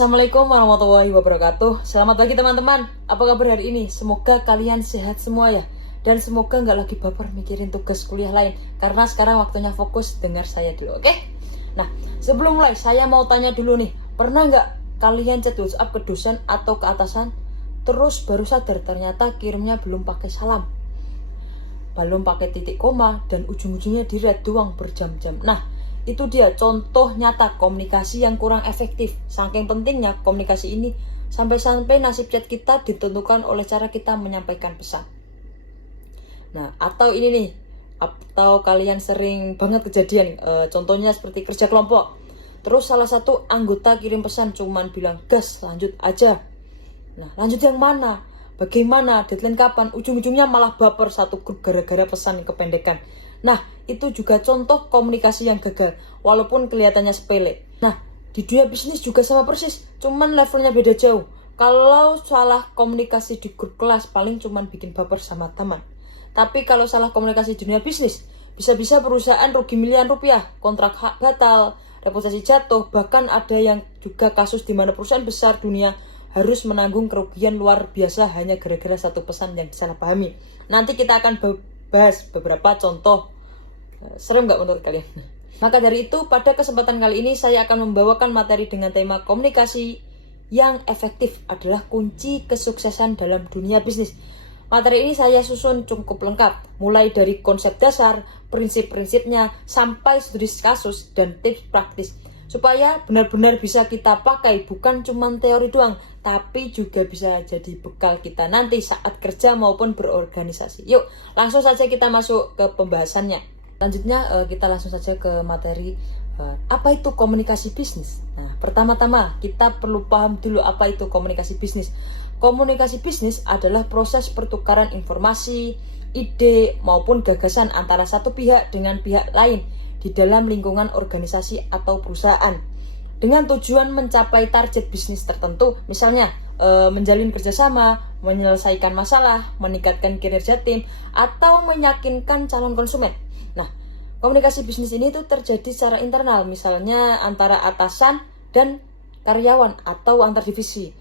Assalamualaikum warahmatullahi wabarakatuh. Selamat pagi teman-teman. Apa kabar hari ini? Semoga kalian sehat semua ya. Dan semoga nggak lagi baper mikirin tugas kuliah lain. Karena sekarang waktunya fokus dengar saya dulu, oke? Nah, sebelum mulai saya mau tanya dulu nih. Pernah nggak kalian chat WhatsApp ke dosen atau ke atasan, terus baru sadar ternyata kirimnya belum pakai salam, belum pakai titik koma, dan ujung-ujungnya di read doang berjam-jam. Nah, itu dia contoh nyata komunikasi yang kurang efektif. Saking pentingnya komunikasi ini, sampai-sampai nasib chat kita ditentukan oleh cara kita menyampaikan pesan. Nah, atau ini nih, atau kalian sering banget kejadian, contohnya seperti kerja kelompok. Terus salah satu anggota kirim pesan cuman bilang, gas, lanjut aja. Nah, lanjut yang mana? Bagaimana? Deadline kapan? Ujung-ujungnya malah baper satu grup gara-gara pesan kependekan. Nah, itu juga contoh komunikasi yang gagal, walaupun kelihatannya sepele. Nah, di dunia bisnis juga sama persis, cuman levelnya beda jauh. Kalau salah komunikasi di grup kelas, paling cuman bikin baper sama teman. Tapi kalau salah komunikasi di dunia bisnis, bisa-bisa perusahaan rugi miliaran rupiah, kontrak hak batal, reputasi jatuh, bahkan ada yang juga kasus di mana perusahaan besar dunia harus menanggung kerugian luar biasa hanya gara-gara satu pesan yang disalahpahami. Nanti kita akan bahas beberapa contoh. Serem nggak menurut kalian? Maka dari itu, pada kesempatan kali ini saya akan membawakan materi dengan tema komunikasi yang efektif adalah kunci kesuksesan dalam dunia bisnis. Materi ini saya susun cukup lengkap, mulai dari konsep dasar, prinsip-prinsipnya, sampai studi kasus dan tips praktis, supaya benar-benar bisa kita pakai, bukan cuma teori doang, tapi juga bisa jadi bekal kita nanti saat kerja maupun berorganisasi. Yuk, langsung saja kita masuk ke pembahasannya. Selanjutnya kita langsung saja ke materi apa itu komunikasi bisnis. Nah, pertama-tama kita perlu paham dulu apa itu komunikasi bisnis. Komunikasi bisnis adalah proses pertukaran informasi, ide maupun gagasan antara satu pihak dengan pihak lain di dalam lingkungan organisasi atau perusahaan dengan tujuan mencapai target bisnis tertentu, misalnya menjalin kerjasama, menyelesaikan masalah, meningkatkan kinerja tim, atau meyakinkan calon konsumen. Nah, komunikasi bisnis ini tuh terjadi secara internal, misalnya antara atasan dan karyawan atau antar divisi,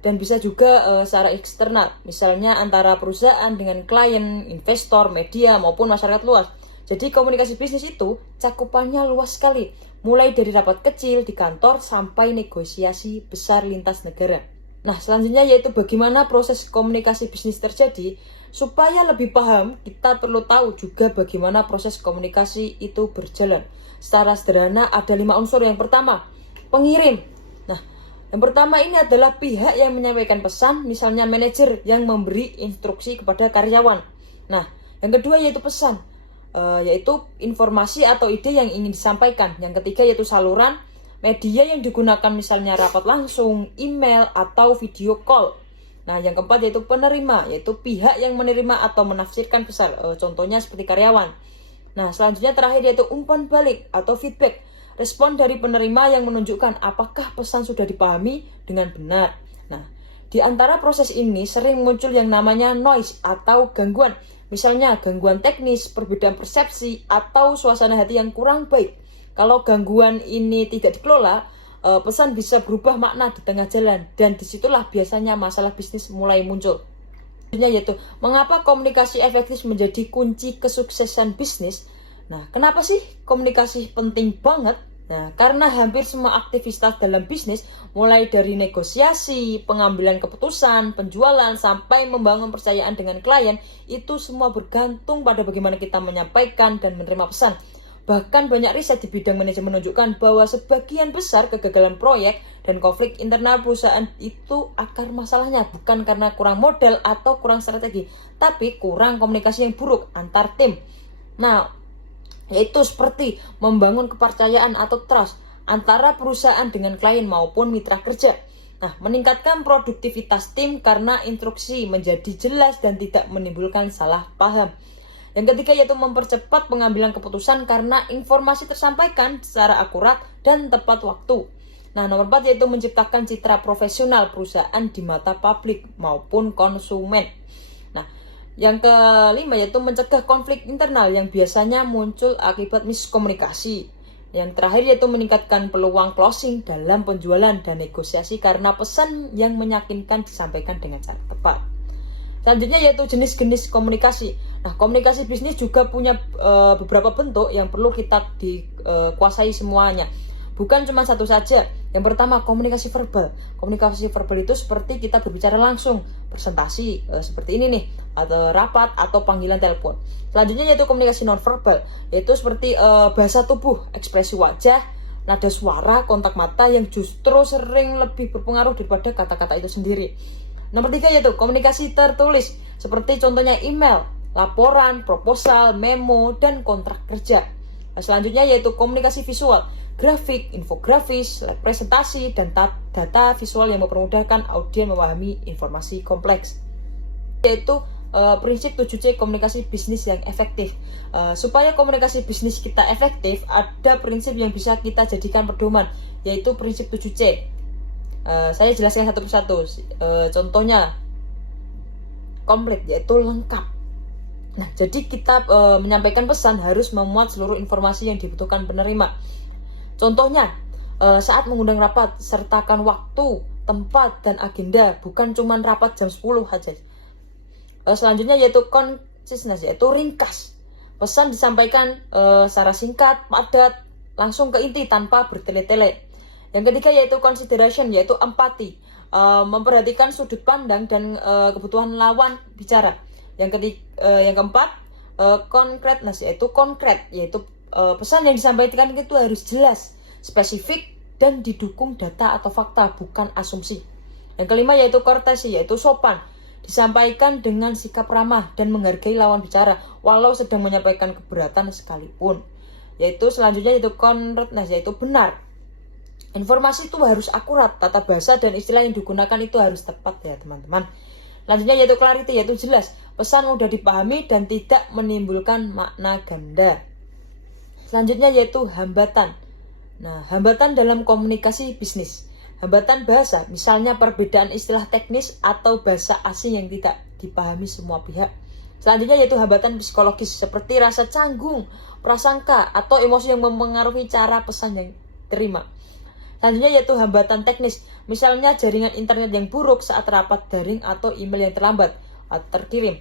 dan bisa juga secara eksternal, misalnya antara perusahaan dengan klien, investor, media maupun masyarakat luas. Jadi komunikasi bisnis itu cakupannya luas sekali, mulai dari rapat kecil di kantor sampai negosiasi besar lintas negara. Nah, selanjutnya yaitu bagaimana proses komunikasi bisnis terjadi. Supaya lebih paham, kita perlu tahu juga bagaimana proses komunikasi itu berjalan. Secara sederhana ada 5 unsur. Yang pertama, pengirim. Nah, yang pertama ini adalah pihak yang menyampaikan pesan, misalnya manajer yang memberi instruksi kepada karyawan. Nah, yang kedua yaitu pesan, yaitu informasi atau ide yang ingin disampaikan. Yang ketiga yaitu saluran, media yang digunakan misalnya rapat langsung, email, atau video call. Nah, yang keempat yaitu penerima, yaitu pihak yang menerima atau menafsirkan pesan, contohnya seperti karyawan. Nah, selanjutnya terakhir yaitu umpan balik atau feedback, respon dari penerima yang menunjukkan apakah pesan sudah dipahami dengan benar. Nah, di antara proses ini sering muncul yang namanya noise atau gangguan, misalnya gangguan teknis, perbedaan persepsi, atau suasana hati yang kurang baik. Kalau gangguan ini tidak dikelola, pesan bisa berubah makna di tengah jalan, dan disitulah biasanya masalah bisnis mulai muncul. Yaitu mengapa komunikasi efektif menjadi kunci kesuksesan bisnis. Nah, kenapa sih komunikasi penting banget? Nah, karena hampir semua aktivitas dalam bisnis, mulai dari negosiasi, pengambilan keputusan, penjualan, sampai membangun kepercayaan dengan klien, itu semua bergantung pada bagaimana kita menyampaikan dan menerima pesan. Bahkan banyak riset di bidang manajemen menunjukkan bahwa sebagian besar kegagalan proyek dan konflik internal perusahaan itu akar masalahnya bukan karena kurang modal atau kurang strategi, tapi kurang komunikasi yang buruk antar tim. Nah, yaitu seperti membangun kepercayaan atau trust antara perusahaan dengan klien maupun mitra kerja. Nah, meningkatkan produktivitas tim karena instruksi menjadi jelas dan tidak menimbulkan salah paham. Yang ketiga yaitu mempercepat pengambilan keputusan karena informasi tersampaikan secara akurat dan tepat waktu. Nah, nomor 4 yaitu menciptakan citra profesional perusahaan di mata publik maupun konsumen. Nah, yang kelima yaitu mencegah konflik internal yang biasanya muncul akibat miskomunikasi. Yang terakhir yaitu meningkatkan peluang closing dalam penjualan dan negosiasi karena pesan yang meyakinkan disampaikan dengan cara tepat. Selanjutnya yaitu jenis-jenis komunikasi. Nah, komunikasi bisnis juga punya beberapa bentuk yang perlu kita dikuasai semuanya. Bukan cuma satu saja. Yang pertama, komunikasi verbal. Komunikasi verbal itu seperti kita berbicara langsung, presentasi seperti ini nih, atau rapat atau panggilan telepon. Selanjutnya yaitu komunikasi nonverbal, yaitu seperti bahasa tubuh, ekspresi wajah, nada suara, kontak mata yang justru sering lebih berpengaruh daripada kata-kata itu sendiri. Nomor 3 yaitu komunikasi tertulis, seperti contohnya email, laporan, proposal, memo, dan kontrak kerja. Nah, selanjutnya yaitu komunikasi visual, grafik, infografis, presentasi, dan data visual yang mempermudahkan audiens memahami informasi kompleks. Yaitu prinsip 7C komunikasi bisnis yang efektif. Supaya komunikasi bisnis kita efektif, ada prinsip yang bisa kita jadikan pedoman, yaitu prinsip 7C. Saya jelaskan satu persatu. Contohnya komplit, yaitu lengkap. Nah, jadi kita menyampaikan pesan harus memuat seluruh informasi yang dibutuhkan penerima. Contohnya, saat mengundang rapat, sertakan waktu, tempat, dan agenda, bukan cuma rapat jam 10 saja. Selanjutnya yaitu konsistensi, yaitu ringkas. Pesan disampaikan secara singkat, padat, langsung ke inti tanpa bertele-tele. Yang ketiga yaitu consideration, yaitu empati, memperhatikan sudut pandang dan kebutuhan lawan bicara. Yang keempat, concreteness, yaitu konkret, yaitu pesan yang disampaikan itu harus jelas, spesifik, dan didukung data atau fakta, bukan asumsi. Yang kelima yaitu courtesy, yaitu sopan, disampaikan dengan sikap ramah dan menghargai lawan bicara, walau sedang menyampaikan keberatan sekalipun. Yaitu selanjutnya yaitu concreteness, yaitu benar. Informasi itu harus akurat, tata bahasa dan istilah yang digunakan itu harus tepat ya teman-teman. Selanjutnya yaitu clarity, yaitu jelas, pesan mudah dipahami dan tidak menimbulkan makna ganda. Selanjutnya yaitu hambatan. Nah, hambatan dalam komunikasi bisnis. Hambatan bahasa, misalnya perbedaan istilah teknis atau bahasa asing yang tidak dipahami semua pihak. Selanjutnya yaitu hambatan psikologis, seperti rasa canggung, prasangka, atau emosi yang mempengaruhi cara pesan yang diterima. Selanjutnya yaitu hambatan teknis, misalnya jaringan internet yang buruk saat rapat daring atau email yang terlambat atau terkirim.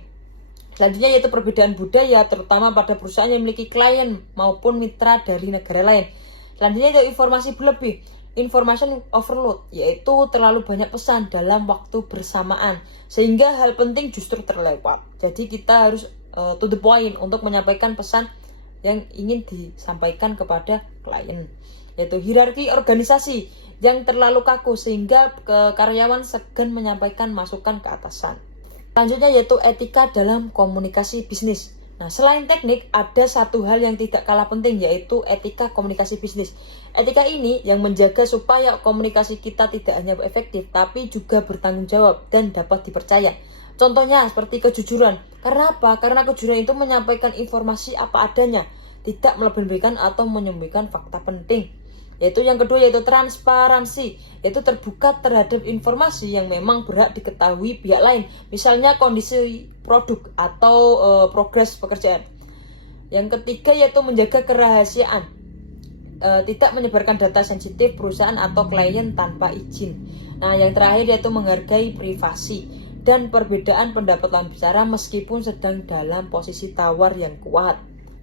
Selanjutnya yaitu perbedaan budaya, terutama pada perusahaan yang memiliki klien maupun mitra dari negara lain. Selanjutnya yaitu informasi berlebih, information overload, yaitu terlalu banyak pesan dalam waktu bersamaan, sehingga hal penting justru terlewat. Jadi kita harus to the point untuk menyampaikan pesan yang ingin disampaikan kepada klien. Yaitu hierarki organisasi yang terlalu kaku sehingga karyawan segan menyampaikan masukan ke atasan. Selanjutnya yaitu etika dalam komunikasi bisnis. Nah, selain teknik, ada satu hal yang tidak kalah penting, yaitu etika komunikasi bisnis. Etika ini yang menjaga supaya komunikasi kita tidak hanya efektif, tapi juga bertanggung jawab dan dapat dipercaya. Contohnya seperti kejujuran. Karena apa? Karena kejujuran itu menyampaikan informasi apa adanya, tidak melebih-lebihkan atau menyembunyikan fakta penting. Yaitu yang kedua yaitu transparansi, yaitu terbuka terhadap informasi yang memang berhak diketahui pihak lain, misalnya kondisi produk atau progres pekerjaan. Yang ketiga yaitu menjaga kerahasiaan, tidak menyebarkan data sensitif perusahaan atau klien tanpa izin. Nah, yang terakhir yaitu menghargai privasi dan perbedaan pendapat lawan bicara meskipun sedang dalam posisi tawar yang kuat.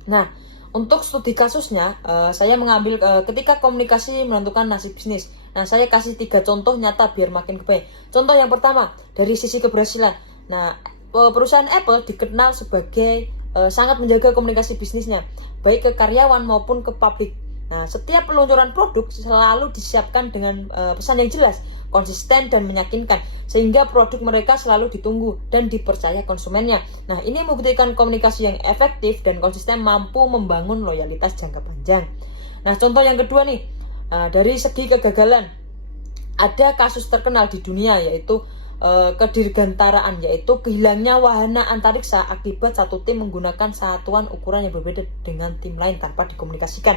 Nah, untuk studi kasusnya, saya mengambil ketika komunikasi menentukan nasib bisnis. Nah, saya kasih 3 contoh nyata biar makin kebayang. Contoh yang pertama, dari sisi keberhasilan. Nah, perusahaan Apple dikenal sebagai sangat menjaga komunikasi bisnisnya, baik ke karyawan maupun ke publik. Nah, setiap peluncuran produk selalu disiapkan dengan pesan yang jelas, konsisten dan meyakinkan, sehingga produk mereka selalu ditunggu dan dipercaya konsumennya. Nah, ini membuktikan komunikasi yang efektif dan konsisten mampu membangun loyalitas jangka panjang. Nah, contoh yang kedua nih, dari segi kegagalan, ada kasus terkenal di dunia yaitu kedirgantaraan, yaitu kehilangnya wahana antariksa akibat satu tim menggunakan satuan ukuran yang berbeda dengan tim lain tanpa dikomunikasikan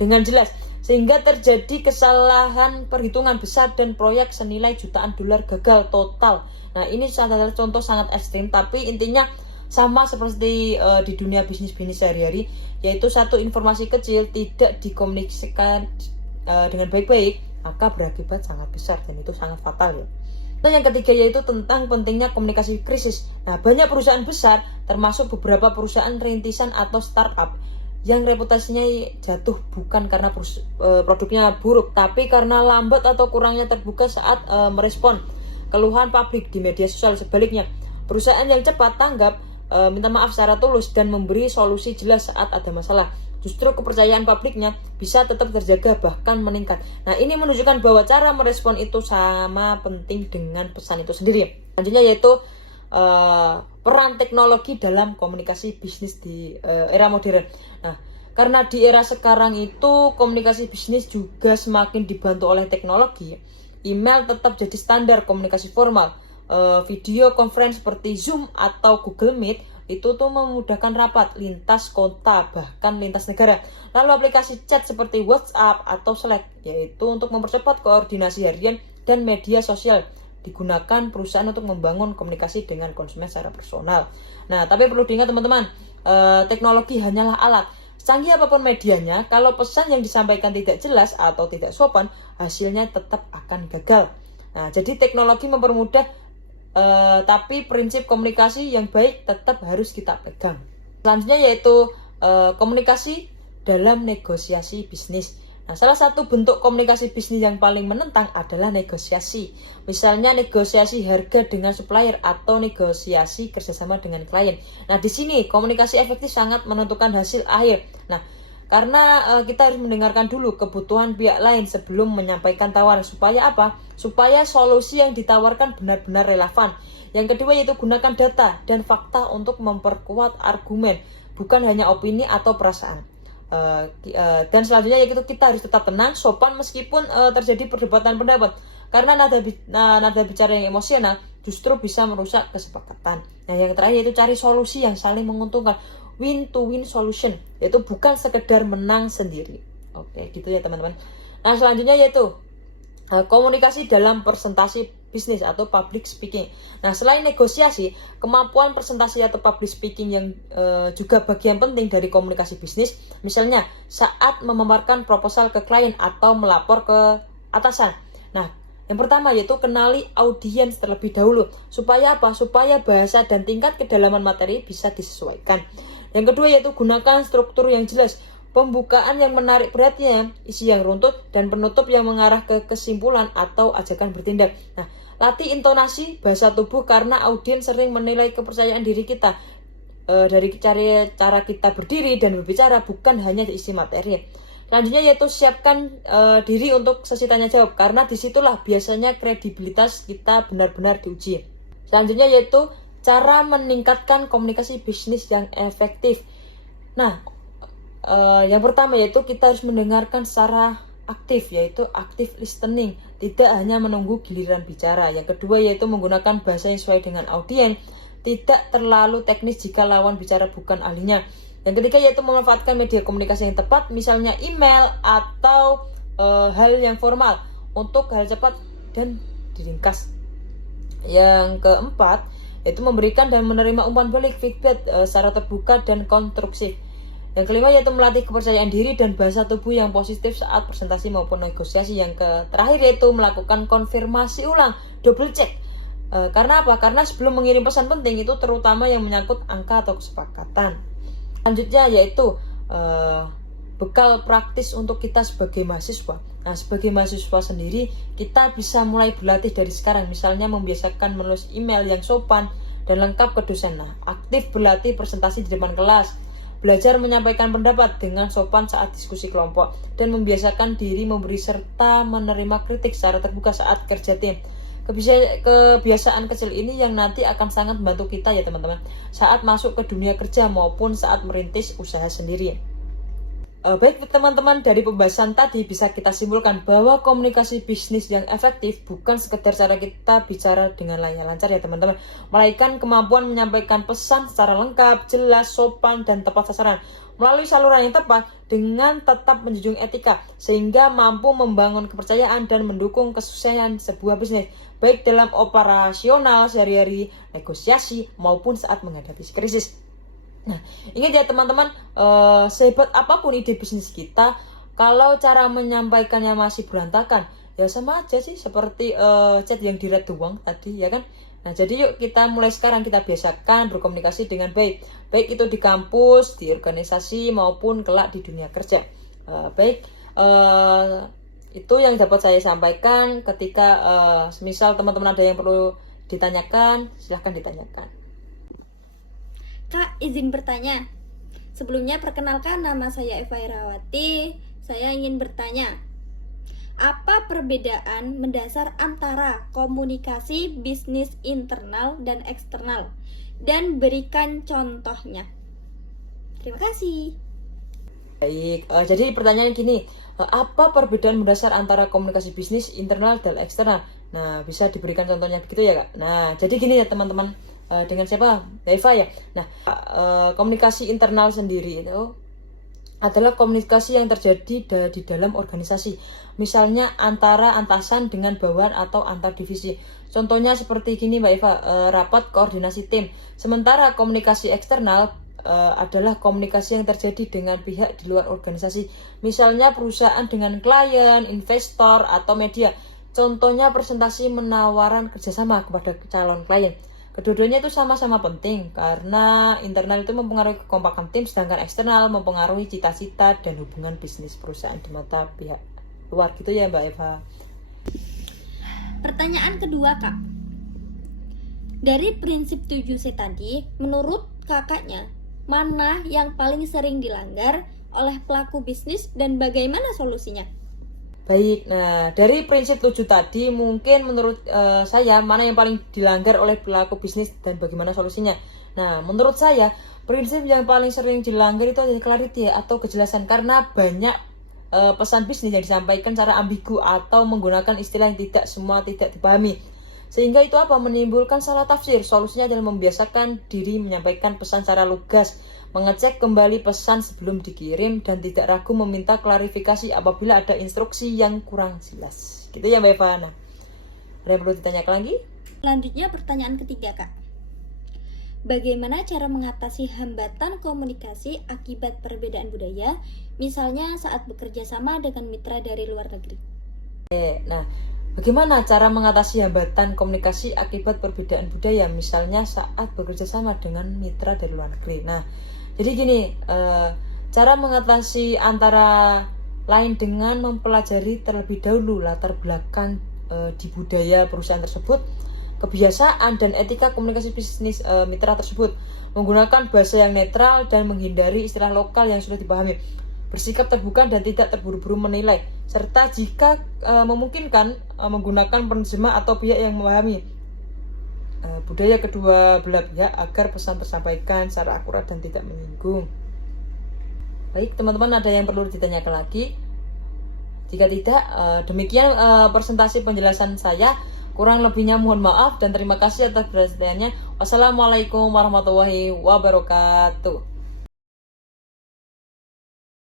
dengan jelas, sehingga terjadi kesalahan perhitungan besar dan proyek senilai jutaan dolar gagal total. Nah, ini salah satu contoh sangat ekstrim, tapi intinya Sama seperti di dunia bisnis-bisnis sehari-hari, yaitu satu informasi kecil tidak dikomunikasikan dengan baik-baik, maka berakibat sangat besar dan itu sangat fatal ya. Dan yang ketiga yaitu tentang pentingnya komunikasi krisis. Nah, banyak perusahaan besar, termasuk beberapa perusahaan rintisan atau startup, yang reputasinya jatuh bukan karena produknya buruk, tapi karena lambat atau kurangnya terbuka saat merespon keluhan publik di media sosial. Sebaliknya, perusahaan yang cepat tanggap, minta maaf secara tulus, dan memberi solusi jelas saat ada masalah, justru kepercayaan publiknya bisa tetap terjaga bahkan meningkat. Nah, ini menunjukkan bahwa cara merespon itu sama penting dengan pesan itu sendiri. Selanjutnya yaitu peran teknologi dalam komunikasi bisnis di era modern. Nah, karena di era sekarang itu komunikasi bisnis juga semakin dibantu oleh teknologi, email tetap jadi standar komunikasi formal. Video conference seperti Zoom atau Google Meet itu tuh memudahkan rapat lintas kota bahkan lintas negara. Lalu aplikasi chat seperti WhatsApp atau Slack yaitu untuk mempercepat koordinasi harian dan media sosial digunakan perusahaan untuk membangun komunikasi dengan konsumen secara personal. Nah, tapi perlu diingat teman-teman, teknologi hanyalah alat. Canggih apapun medianya, kalau pesan yang disampaikan tidak jelas atau tidak sopan, hasilnya tetap akan gagal. Nah, jadi teknologi mempermudah, tapi prinsip komunikasi yang baik tetap harus kita pegang. Selanjutnya yaitu komunikasi dalam negosiasi bisnis. Nah, salah satu bentuk komunikasi bisnis yang paling menentang adalah negosiasi. Misalnya negosiasi harga dengan supplier atau negosiasi kerjasama dengan klien. Nah, di sini komunikasi efektif sangat menentukan hasil akhir. Nah, karena kita harus mendengarkan dulu kebutuhan pihak lain sebelum menyampaikan tawaran. Supaya apa? Supaya solusi yang ditawarkan benar-benar relevan. Yang kedua yaitu gunakan data dan fakta untuk memperkuat argumen, bukan hanya opini atau perasaan. Dan selanjutnya yaitu kita harus tetap tenang, sopan meskipun terjadi perdebatan pendapat. Karena nada bicara yang emosional justru bisa merusak kesepakatan. Nah, yang terakhir yaitu cari solusi yang saling menguntungkan, win-to-win solution, yaitu bukan sekedar menang sendiri. Oke, gitu ya teman-teman. Nah, selanjutnya yaitu komunikasi dalam presentasi bisnis atau public speaking. Nah, selain negosiasi, kemampuan presentasi atau public speaking yang juga bagian penting dari komunikasi bisnis. Misalnya saat memaparkan proposal ke klien atau melapor ke atasan. Nah, yang pertama yaitu kenali audiens terlebih dahulu. Supaya apa? Supaya bahasa dan tingkat kedalaman materi bisa disesuaikan. Yang kedua yaitu gunakan struktur yang jelas. Pembukaan yang menarik perhatian, isi yang runtut, dan penutup yang mengarah ke kesimpulan atau ajakan bertindak. Nah, latih intonasi, bahasa tubuh karena audiens sering menilai kepercayaan diri kita dari cara kita berdiri dan berbicara, bukan hanya isi materi. Selanjutnya yaitu siapkan diri untuk sesi tanya jawab, karena disitulah biasanya kredibilitas kita benar-benar diuji. Selanjutnya yaitu cara meningkatkan komunikasi bisnis yang efektif. Nah, yang pertama yaitu kita harus mendengarkan secara aktif, yaitu active listening, tidak hanya menunggu giliran bicara. Yang kedua yaitu menggunakan bahasa yang sesuai dengan audiens, tidak terlalu teknis jika lawan bicara bukan ahlinya. Yang ketiga yaitu memanfaatkan media komunikasi yang tepat, misalnya email atau hal yang formal untuk hal cepat dan diringkas. Yang keempat yaitu memberikan dan menerima umpan balik, feedback secara terbuka dan konstruksif. Yang kelima yaitu melatih kepercayaan diri dan bahasa tubuh yang positif saat presentasi maupun negosiasi. Yang terakhir yaitu melakukan konfirmasi ulang, double check. Karena apa? Karena sebelum mengirim pesan penting itu terutama yang menyangkut angka atau kesepakatan. Selanjutnya yaitu bekal praktis untuk kita sebagai mahasiswa. Nah, sebagai mahasiswa sendiri kita bisa mulai berlatih dari sekarang. Misalnya membiasakan menulis email yang sopan dan lengkap ke dosen. Nah, aktif berlatih presentasi di depan kelas, belajar menyampaikan pendapat dengan sopan saat diskusi kelompok, dan membiasakan diri memberi serta menerima kritik secara terbuka saat kerja tim. Kebiasaan kecil ini yang nanti akan sangat membantu kita ya teman-teman saat masuk ke dunia kerja maupun saat merintis usaha sendiri. Baik teman-teman, dari pembahasan tadi bisa kita simpulkan bahwa komunikasi bisnis yang efektif bukan sekedar cara kita bicara dengan lancar ya teman-teman, melainkan kemampuan menyampaikan pesan secara lengkap, jelas, sopan, dan tepat sasaran melalui saluran yang tepat dengan tetap menjunjung etika, sehingga mampu membangun kepercayaan dan mendukung kesuksesan sebuah bisnis baik dalam operasional sehari-hari, negosiasi, maupun saat menghadapi krisis. Nah, ingat ya teman-teman, sehebat apapun ide bisnis kita, kalau cara menyampaikannya masih berantakan, ya sama aja sih seperti chat yang di-read doang tadi, ya kan? Nah, jadi yuk kita mulai sekarang kita biasakan berkomunikasi dengan baik, baik itu di kampus, di organisasi, maupun kelak di dunia kerja. Itu yang dapat saya sampaikan. Ketika semisal teman-teman ada yang perlu ditanyakan, silahkan ditanyakan. Kak, izin bertanya. Sebelumnya perkenalkan, nama saya Eva Irawati. Saya ingin bertanya, apa perbedaan mendasar antara komunikasi bisnis internal dan eksternal? Dan berikan contohnya. Terima kasih. Baik, jadi pertanyaan gini, apa perbedaan mendasar antara komunikasi bisnis internal dan eksternal? Nah, bisa diberikan contohnya begitu ya Kak? Nah, jadi gini ya teman-teman, dengan siapa? Eva ya. Nah, komunikasi internal sendiri itu adalah komunikasi yang terjadi di dalam organisasi. Misalnya antara atasan dengan bawahan atau antar divisi. Contohnya seperti gini Mbak Eva, rapat koordinasi tim. Sementara komunikasi eksternal adalah komunikasi yang terjadi dengan pihak di luar organisasi. Misalnya perusahaan dengan klien, investor, atau media. Contohnya presentasi menawaran kerjasama kepada calon klien. Kedua-duanya itu sama-sama penting karena internal itu mempengaruhi kekompakan tim, sedangkan eksternal mempengaruhi cita-cita dan hubungan bisnis perusahaan di mata pihak luar gitu ya Mbak Eva. Pertanyaan kedua, Kak. Dari prinsip 7C tadi, menurut kakaknya, mana yang paling sering dilanggar oleh pelaku bisnis dan bagaimana solusinya? Baik, nah dari prinsip 7 tadi mungkin menurut saya mana yang paling dilanggar oleh pelaku bisnis dan bagaimana solusinya. Nah menurut saya prinsip yang paling sering dilanggar itu adalah clarity atau kejelasan, karena banyak pesan bisnis yang disampaikan secara ambigu atau menggunakan istilah yang tidak dipahami. Sehingga itu menimbulkan salah tafsir. Solusinya adalah membiasakan diri menyampaikan pesan secara lugas, mengecek kembali pesan sebelum dikirim, dan tidak ragu meminta klarifikasi apabila ada instruksi yang kurang jelas. Gitu ya Mbak Eva. Nah, ada yang perlu ditanyakan lagi? Selanjutnya pertanyaan ketiga, Kak. Bagaimana cara mengatasi hambatan komunikasi akibat perbedaan budaya, misalnya saat bekerja sama dengan mitra dari luar negeri? Nah, bagaimana cara mengatasi hambatan komunikasi akibat perbedaan budaya, misalnya saat bekerja sama dengan mitra dari luar negeri? Nah, jadi gini, cara mengatasi antara lain dengan mempelajari terlebih dahulu latar belakang di budaya perusahaan tersebut, kebiasaan dan etika komunikasi bisnis mitra tersebut, menggunakan bahasa yang netral dan menghindari istilah lokal yang sudah dipahami, bersikap terbuka dan tidak terburu-buru menilai, serta jika memungkinkan menggunakan penerjemah atau pihak yang memahami budaya kedua belah pihak agar pesan tersampaikan secara akurat dan tidak menyinggung. Baik teman-teman, ada yang perlu ditanyakan lagi? Jika tidak, demikian presentasi penjelasan saya. Kurang lebihnya mohon maaf dan terima kasih atas perhatiannya. Wassalamualaikum warahmatullahi wabarakatuh.